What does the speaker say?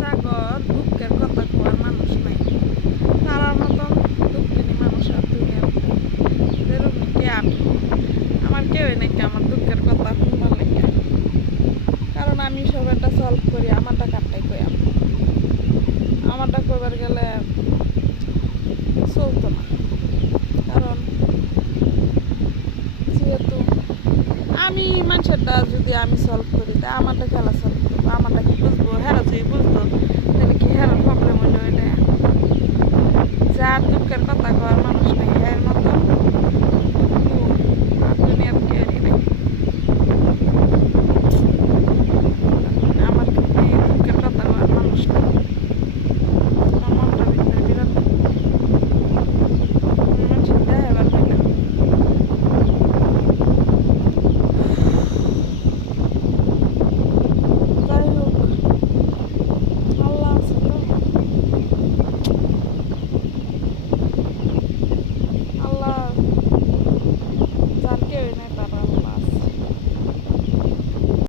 জাগর দুঃখের কথা কোয়ার মানুষ নাই, তারার মতন দুঃখিনী মানুষ আর দুনিয়াতে যেরকম কি আমি, আমার কেউই নাকি আমার দুঃখের কথা শুনবার লাগে। কারণ আমি সবাইটা সলভ করি, আমারটা কাটটাই কই আমারটা করবার গেলে চলতো না। কারণ যেহেতু আমি মানুষেরটা যদি আমি সলভ করি তা আমারটা খেলা সলভ করবো, আমারটা কি বুঝবো